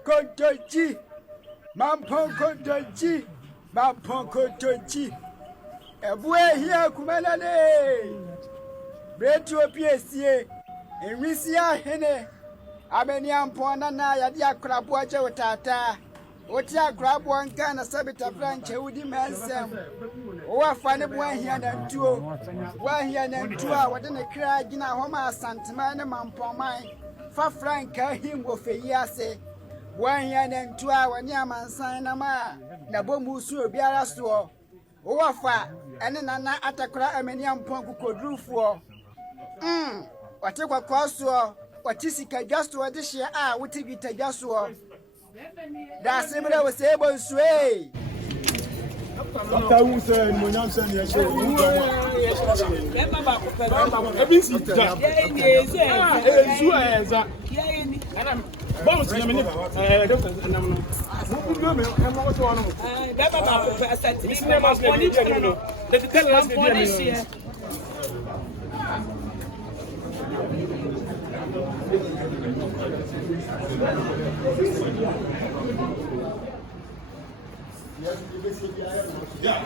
Kontoji, Mampong kontoji, Mampong kontoji. Ebue here kumelane. Bretu opiesie, enwisia hene. Abeni ampona na yadi akrabo aje wotata. Oti akrabo anka na sabita franche udi mensem. Owa fane bua hia na ntuo. Wa hia na ntuo wode ne kra gina homa asantema ne mampoman. Fa franka himwo feyi ase. Bua hia na ntuo wani amansan na ma na bomu su obiara so. Owa fa ene nana atakra ameni ampon kokodrufuo. Wate kwa kwaso. Watisika jaso de hye a wotigita jaso Daasebre wo se Bonsu After we say monam say ne show e baba ko pe e bi si ta ezu eza Bonsu na me ni doctor na no wo do me e mo so no baba ko pe asati ni ma ko ni no de tell us the yeah.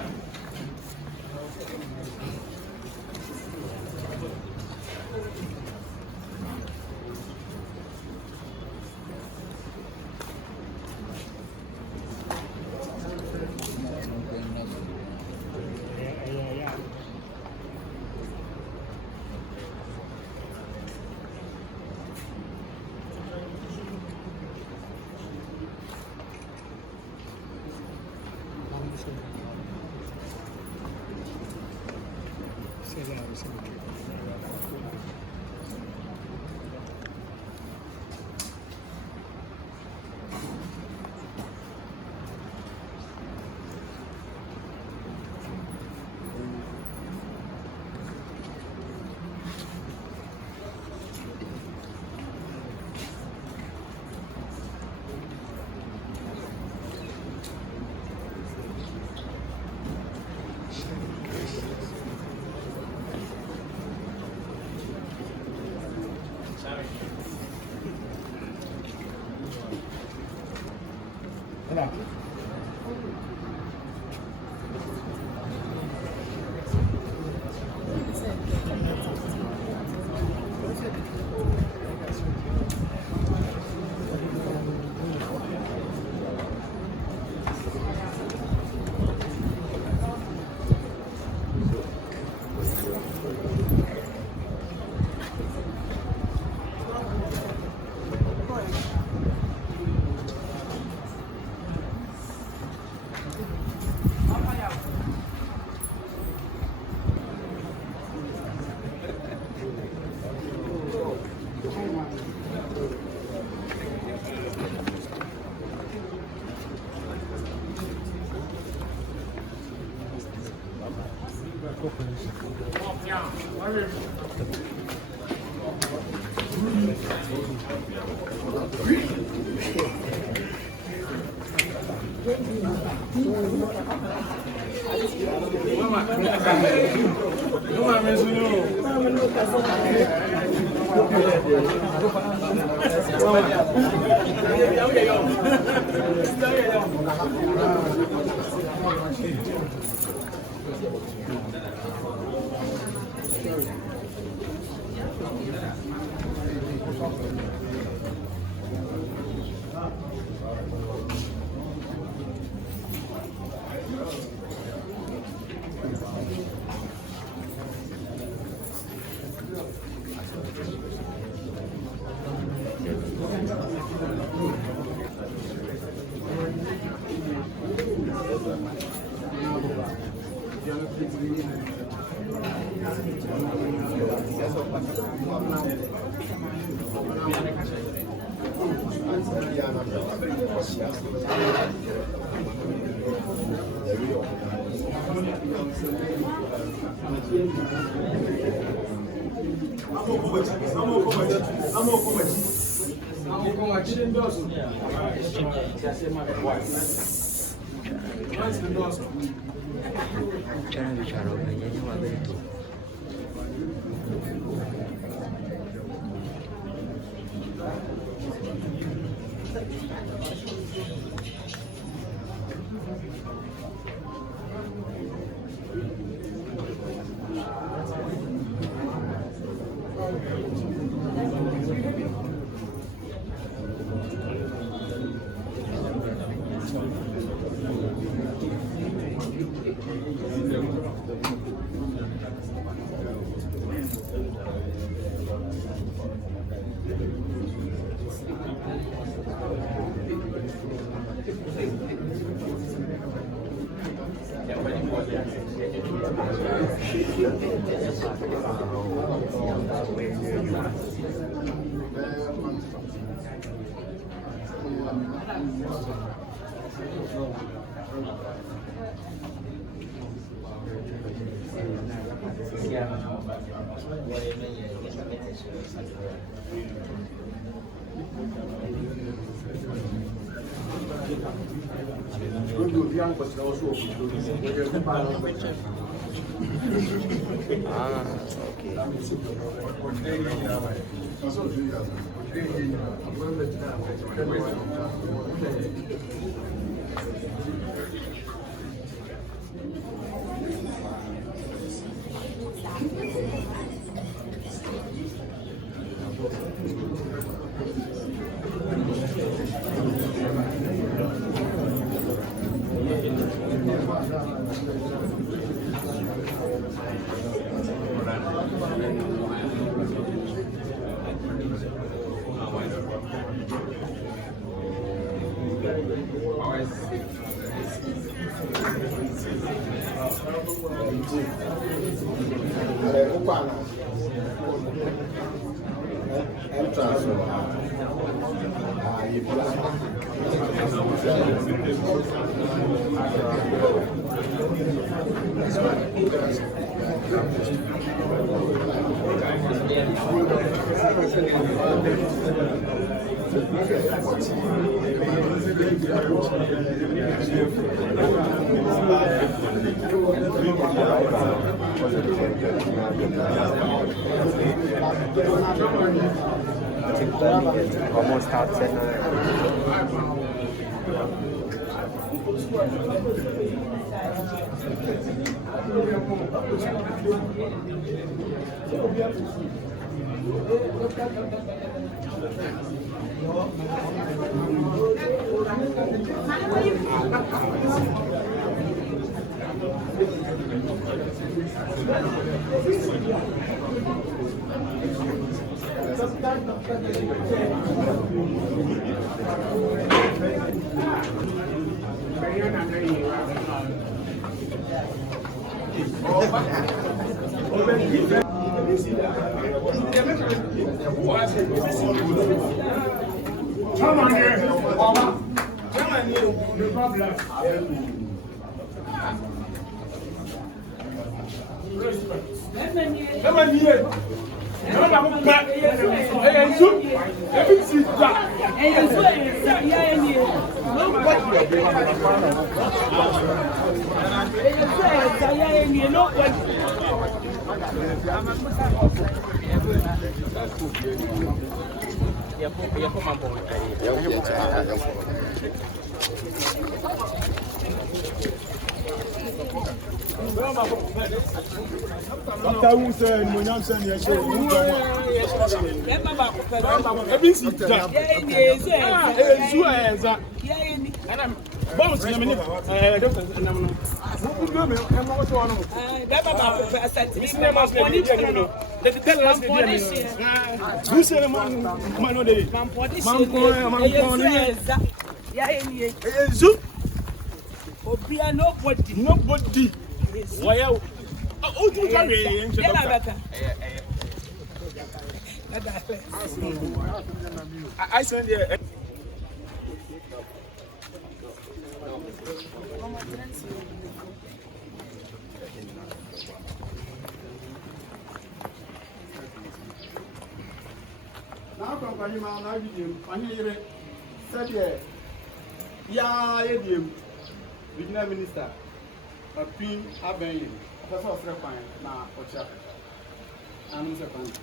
Cara bicara banyak juga itu. Almost outside. Come on here. Come on here. The problem. Come on here. Come on back. Hey, Bonsu. Every seat back. Hey, Bonsu, yeah, here. Nobody. Hey, Bonsu, yeah, here. Nobody. After who said, Mourn said, yes, you every seat back. Bonsu, Dèåth, who said, nobody. Why? Oh, do you come here? I send you. Now, company man, I give you. I hear it. Said yeah, yeah, minister. A pin, a bail. That's all for fine. Now, what's up? I'm second.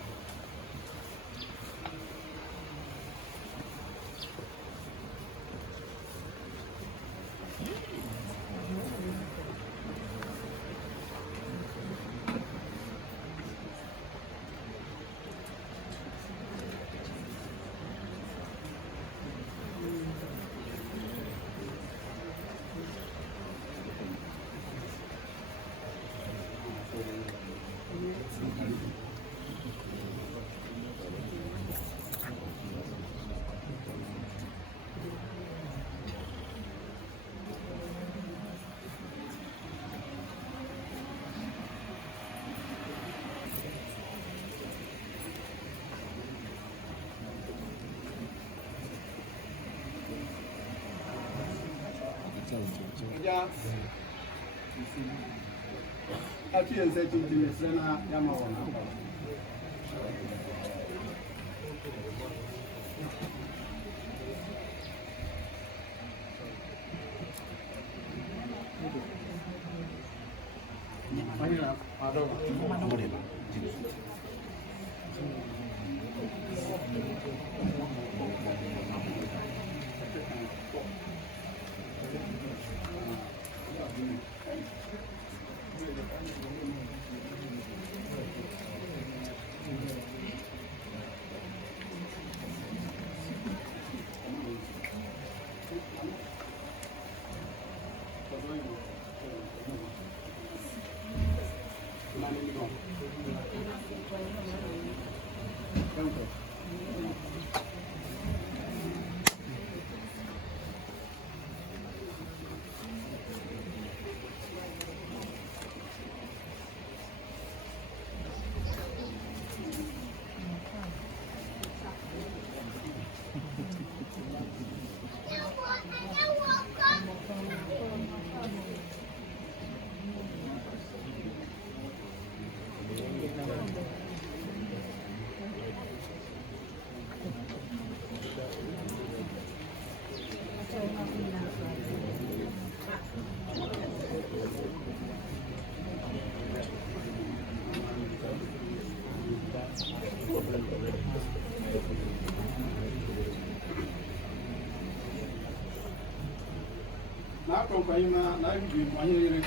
Yeah. Actually, I'm saying to the Sena Yamawa. Na kompanyima na ibi mwanyere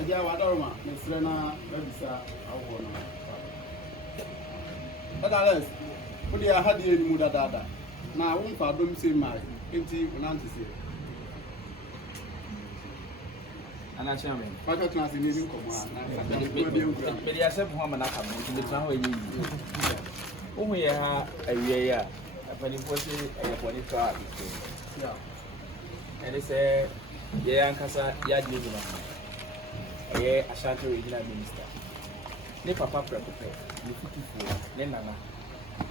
eja wadaroma mesre na babisa awo no adales odi ahade eni mu dada na wo mfa dom se mai enti unanti se ana chairman pata class ni bin komo na me dia se ho ma na ka mo ti twa ho yi o mu ye ha awie ya apani fo se e ko ni twa ya ene se ye ankasa ya di ni na ye Ashanti regional minister ne papa prepepe ne fitifu ne nana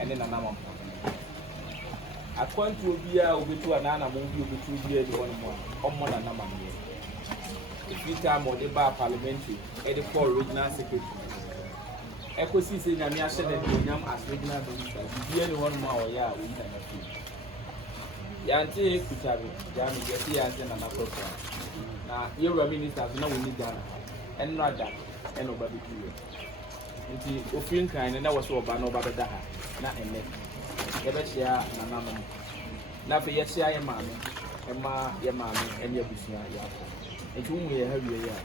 ene nana Mampong akwantu obi a obetu anana mo bi obetu bi e di wono mo ommo na nama mo every time o de ba parliamentary e de for regional secretary ekosi se nyame a hye de nyam as regional minister bi e di wono mo a o ya o yi na fi yante kutabe jami yesi yante na nakota na yewra ministers na woni Ghana enrada eno ba bikiwe nti ofin kan na wo so oba na oba beda ha na ene yebechia na nanom na fe yechia ye maame ye maame ene abusia ya ko nti wo ye ha wie ya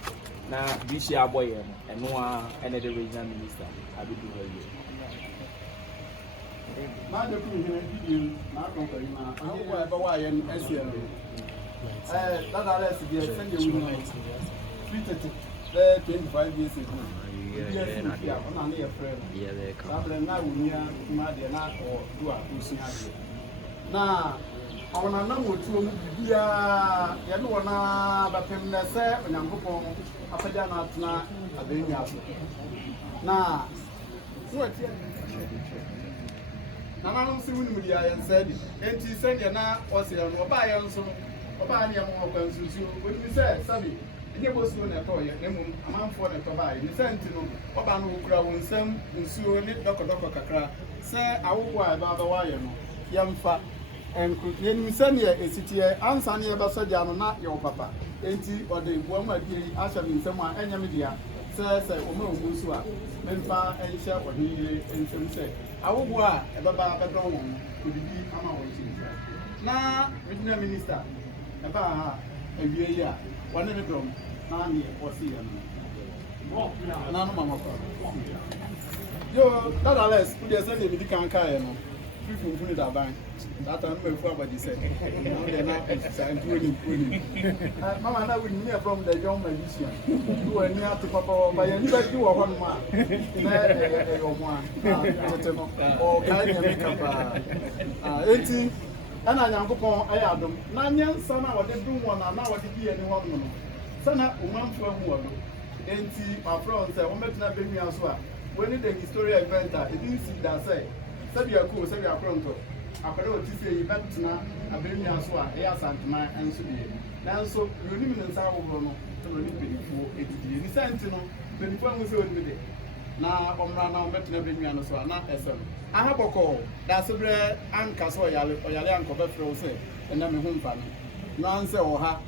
na bishi aboye no eno a ene the regional minister abidu ha ye na de ku hene video na kompanyima ayi wa ba wa ye SL dada les bi send you no treated 25 years ago yes ya ona na your friend na na unia ma de na o do a usia de na ona na motuo mu bibia ye no wona ba pem na se onyankopon afaja na atena abenya so na wotia na nanom se wunu dia ye nsadi enti send na ose no oba ye nso oba ne mo kwansusu woni se sabi ide bosuo na to ye nemu amanfo na to ba ye senti no oba no okura won nsam nsuo ne dokodoko kakra se awowo a ba wa ye no yemfa enku nim se ne esitie ansa ne ba soja no na ye papa enti ode buamu adiri asha mi nsam a enya me dia se o ma omusu a memfa enhye odire nsam se awowo a baba bedro won odidi ama won chi na regional minister eba ha ewie ya wane ne drum na ni osi ya no na no mama ko yo dada les ku de send me di kan kai no fifu funu da ban that time me fu abadi say no de na exercise ntu mama na we ni from the young magician you ani ati papa ba ya ni ba di wo ho no ma na yo mo a tete no o kai ni me ka pa enti ana nyankopon ayi adom na nyansa na wode dum wona na wode bi ani ho no sana umanfo ahu wodo enti my friend say won betina bemia so a when the historical event a it didn't see that say sabi akuro sabi akronto akɔda wɔ ti sɛ yi bɛtena abɛnua so a ɛyɛ asantuma nso deɛ nanso yɛn onim ne nsa ahodoɔ no ɛna onim mpanyinfoɔ etidie ne sɛ nti no mpanyinfoɔ ahụ sɛ onim de na ɔmmra na ɔbɛtena abɛnua no so a na ɛsɛ no aha bɔkɔɔ Daasebre anka sɛ ɔyare ankɔbɛfrɛ wo sɛ ɛna me ho mfa no na ansɛ wɔ ha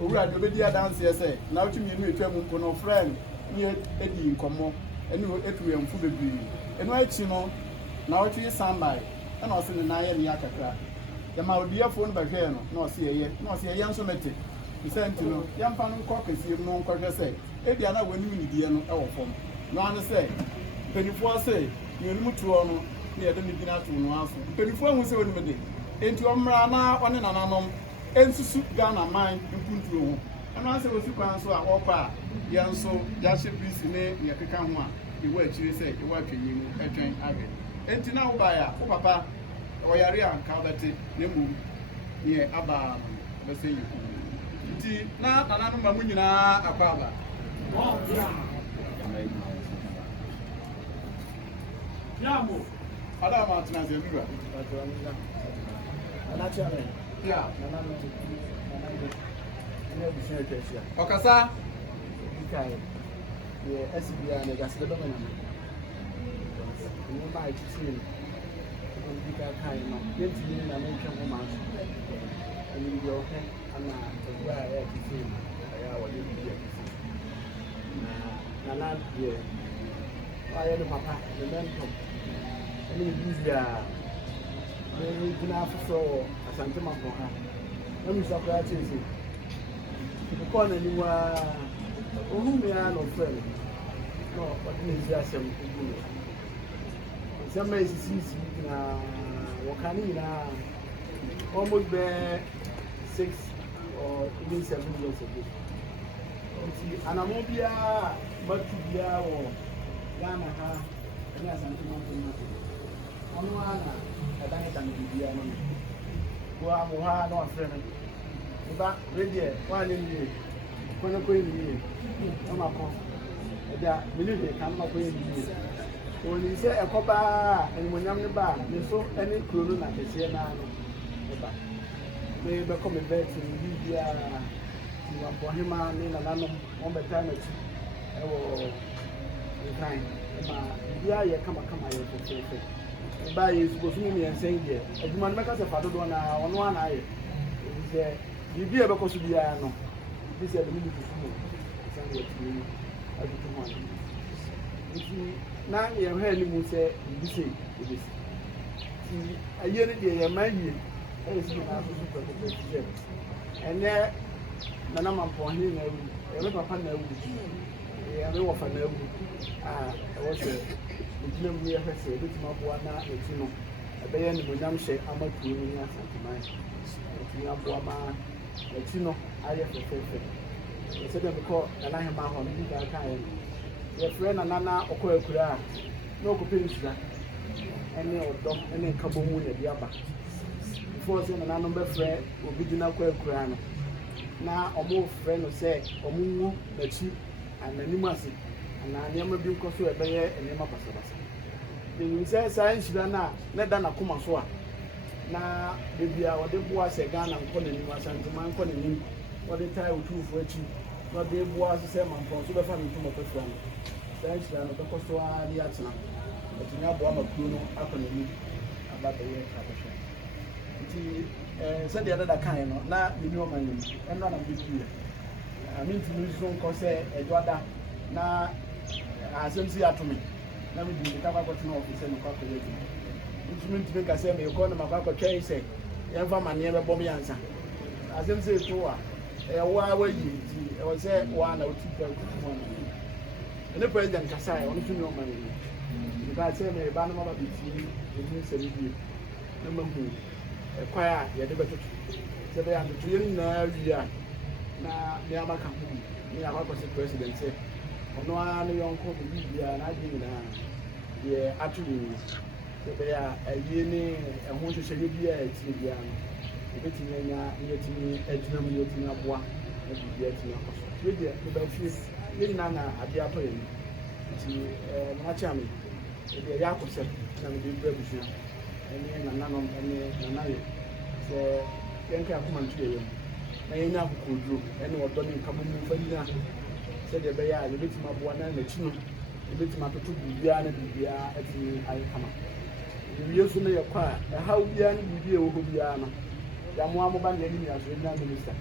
owura de obɛdi adanseɛ sɛ na wotumi mmienu etwa mu mpo no frɛ ne edi nkɔmmɔ ɛne etu yɛn mfu bebree ɛno akyi no na wɔtwe standby ɛna ɔsɛ ne nan yɛ ne akakra yɛma odiɛfoɔ no bɛhwɛɛ no na ɔsɛ yɛyɛ nso mɛte sɛ nti no yɛmfa no nkɔ kɛseɛ mu no nkɔhwɛ sɛ ebia na wɔanim nidie no ɛwɔ fam no ano sɛ mpanimfoɔ sɛ yɛnum toɔ no ne yɛde ne gyina to no aso mpanimfoɔ ahu sɛ wɔnim de enti ɔmmra na ɔne nananom ɛnsusu Ghana man mpuntuo ho ɛno asɛ wɔsi kwan so a wɔkɔ a yɛn nso yɛahyɛ brisi ne yɛkeka ho a yɛwɔ akyire sɛ yɛwɔ atwanyɛ mu ɛtwɛn ahwɛ enti na wobaeɛ a wo papa ɔyare a nka wobɛte na mmom neɛ abaa no bɛsɛ yɛ nti na nananom ma mu nyinaa akɔ aba Yamo. ada ma atena sɛ dura ɔkasa asante Mampong ha na mi sọ kora chese ko na ni wa ohun mi a no friend no o di ni asem ogu some is na wakani na almost be 6 or even 7 years ago nti anamo bia matu bia wo Ghana ha ni asante Mampong ono ana ɛdan tan bibia no wa mo ha no afrɛ no ba redie wa ne nie kono ko nie no ma ko ɛda minute kan ma ko nie oni sɛ ɛkɔba animonyam ne ba ne so ɛne kuro no na kɛseɛ na no ba me be ko me bet bibia ni wa ko Hemaa ne na nanom on beta na ti ɛwɔ nkan ma bibia yɛ kama yɛ fɛfɛ ba yi supposed to be saying here adwuma no meka se fa dodo na ono ana aye se bibi e be ko so bia no bi se de mi bi fumo san wo ti adutu ho ani na ye ha ni mu se bi se bi se ti aye ne de ye ma yie e se na so super super ene na na Mampong ni na ewu e be papa na ewu e be wo fa na ewu e wo se ntino mu yɛ fɛsɛ ebi ma boa na eti no ɛbɛyɛ ne monyam hyɛ amatuo no nya santiman eti na boa ma eti no ayɛ fɛfɛɛfɛ ɛsɛ dɛ bɛkɔ nana Hemaa hɔ no bi ka ka yɛ yɛfrɛ na nana ɔkɔ akura a na ɔkɔpɛ nsira ɛne ɔdɔm ɛne nkabɔ mu yɛ de aba before sɛ nana no bɛfrɛ obi gyina kɔ akura no na ɔmo frɛ no sɛ ɔmo nwu n'akyi ananim ase na nneɛma bi nkɔ so ɛbɛyɛ nneɛma basabasa ɛnim sɛ saa nhyira no a na da n'akoma so a na beebi a wɔde boa sɛ Ghana nkɔ n'anim asantema nkɔ n'anim wɔde tae otuufo akyi na wɔde boa so sɛ Mampong so bɛfa ne ntoma pɛfra no saa nhyira no bɛkɔ so a de atena ɛtumi aboa ma kuro no akɔ n'anim aba bɛyɛ kabɛhwɛ nti sɛdeɛ dada kaeɛ no na meni ɔma no mu ɛno na mbɛtuiɛ mentumi nso nkɔ sɛ ɛdwada na asem si atome na me di ka kwakɔ tena office no kwakɔ yɛ di ntumi ntumi ka sɛ me kɔ na makwakɔ twɛn sɛ yɛmfa maneɛ bɛbɔ me yansa asem si eto a ɛwɔ a wayi ti ɛwɔ sɛ wa na otu pa kutu mo na ne president kasa ɛ ɔno tumi ɔman ni ka sɛ me ba no ma ba bi ti ebi nsɛm bi na mamu ɛkwan a yɛde bɛtoto sɛ bɛ ya ntoto yɛ nyinaa wi a na me amaka ho ni akwakɔ sɛ president sɛ ono ano yonko bibia na adwina ye atuli se be ya aye ne ehun hwehwe bia ati bia no ebetimi anya yetimi adwina mu yetimi aboa na bibia timi akoso we de be fie ye nyina na ade ato ye nti na cha me e de ya akose na me de bra busia ɛne nananom ɛne nanayo sɛ yɛnka akoma nto yɛyɛ mu na yɛnya akokoduro ɛne ɔdɔ ne nkabɔ mu mfa nyina sɛdeɛ ɛbɛyɛ a yɛbɛtumi aboa na n'akyi no yɛbɛtumi atoto biribiara na biribiara atumi ayɛ kama biribiara so no yɛkɔ a ɛhaw biara ne biribi a ɛwɔ hɔ biara no yɛamoa moba ne yɛne nyaso yɛnyina minista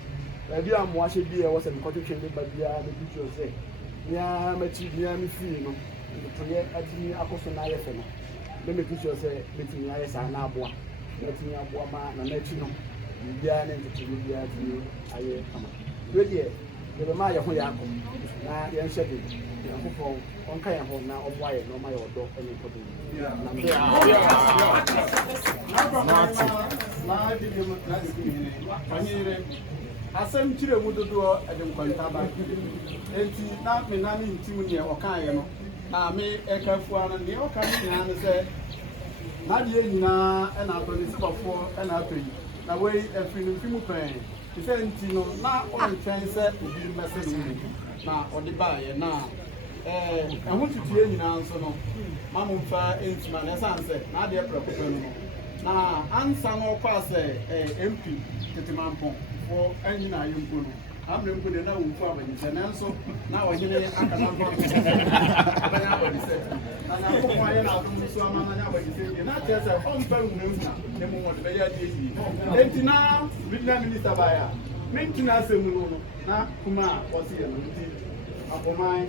baabi a mmoa hyɛ bi a ɛwɔ sɛ mekɔtwetwe ne ba biara ne picture sɛ nea m'akyi nea me fie no ntotoyɛ atumi akɔ so na ayɛ fɛ no na make sure sɛ mɛtumi ayɛ saa na aboa mɛtumi aboa ma na n'akyi no biribiara ne ntotoyɛ biara atumi ayɛ kama deɛ yɛbɛma yɛ ho yɛ akɔ na yɛnhyɛ de Nyankopɔn ɔnka yɛn ho na ɔmmoa yɛ na ɔma yɛ ɔdɔ ne nkɔdɔ asɛm kyerɛ mu dodoɔ ɛde nkɔntaba enti na me nane ntim neɛ ɔkaeɛ no na me ɛkafua no neɛ ɔka no nyinaa ne sɛ n'adeɛ nyinaa ɛna atɔ ne sibafoɔ ɛna atɔ yi na wei afiri no mfi mu pɛn te sɛ nti no na ɔntwɛn sɛ obi mmɛsɛ no mu na ɔde baeɛ na ɛho tutue nyinaa nso no ma mo mfa ntuma na ɛsiane sɛ n'adeɛ prɛko pɛ no no na ansa no ɔkɔ sɛ MP tete Mampong for any na yumpo no amre mpo de na wumpo abanyisa nanso na ɔhene akana mpo abanya abanyisa na na ko kwa ye na adum so ama na nya abanyisa na tia sɛ ɔmpa nwunwuna ne mo wɔde bɛyɛ ade yi enti na bidna minister baya menti na asɛm no na kuma a wɔse yɛ no nti apoman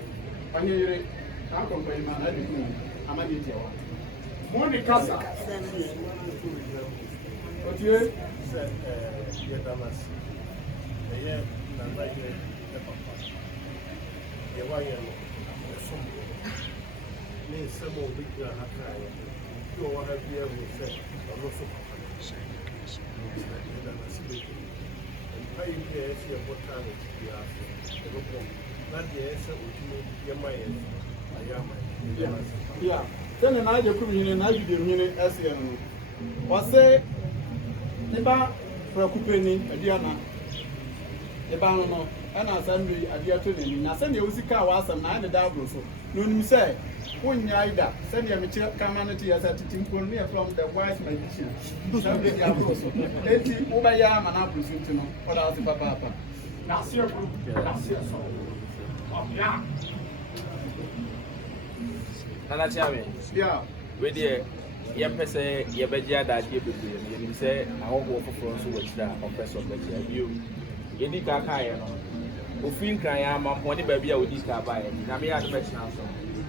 ɔnyere ka kɔmpa yi ma na de ku ama de tia wa mo ne kasa otie sɛ yɛdamas ɛyɛ nana yɛ papa yɛwayɛ no ɛsom ne nsɛm a ɔbɛgyina ha kaeɛ bi ɔwɔ ha bi ahu sɛ ɔno so papa yɛdamas bɛdi mpa yi bi a ɛsɛ yɛbɔ taa no biara so yɛbɛbɔ na deɛ ɛsɛ ɔtumi yɛma yɛ ayɛ ama ya sɛne na agye kum hene na agye hene ɛsɛ no ɔsɛ ne ba prakupeni aduana ne ba no ɛna asɛm bi adeɛ to n'ani na sɛnea wosi kaa w'asɛm na ayɛ da aboro so na onim sɛ wonnyae da sɛnea mekyerɛ kama no te yɛ sɛ tete mpo no ne yɛ from the wise magician sɛ wobɛdi aboro so enti wobɛyɛ ama no aboro so nti no ɔda ase papaapa naseɛ bro naseɛ sɔ ɔbea Nana Chame, yeah where the yɛmpɛ sɛ yɛbɛgye adadeɛ bebree no yɛnim sɛ ahɔhoɔ foforɔ nso wɔ akyire a ɔpɛ sɛ ɔbɛgye bio yɛdi ka kaeɛ no ofiri nkran yɛ Mampong ne baabi a ɔdi ka baeɛ nyame yɛ ade bɛkyena so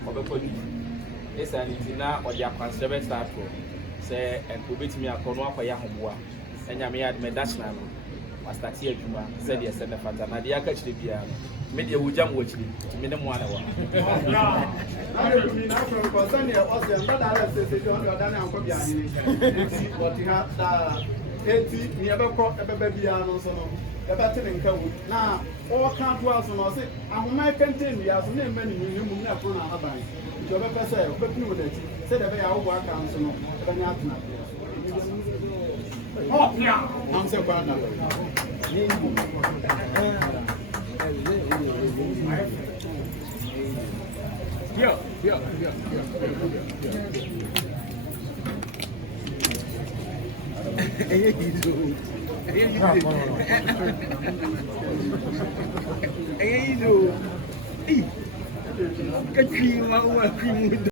ɔbɛkɔ ne ɛsiane ne nti na ɔde akwansrɛ bɛsaato sɛ ɛnka obɛtumi akɔ no akɔyɛ ahoboa na nyame yɛ ade mɛda kyena no wastate adwuma sɛdeɛ sɛ ne fata na deɛ aka kyerɛ biara no me deɛ wogya m wɔ akyiri tumi ne mmoa ne wɔ eti ni ɛbɛkɔ ɛbɛbɛ biara no nso no ɛbɛte ne nka wo na ɔka to aso no ɔse ahoma kɛntɛn bia so ne mma ne nyinyi mu na ɛkoro na aban nti ɔbɛpɛ sɛ ɔbɛpini wɔ n'akyi sɛdeɛ ɛbɛyɛ awobɔ aka nso no ɛbɛne atena nam sɛ kwan na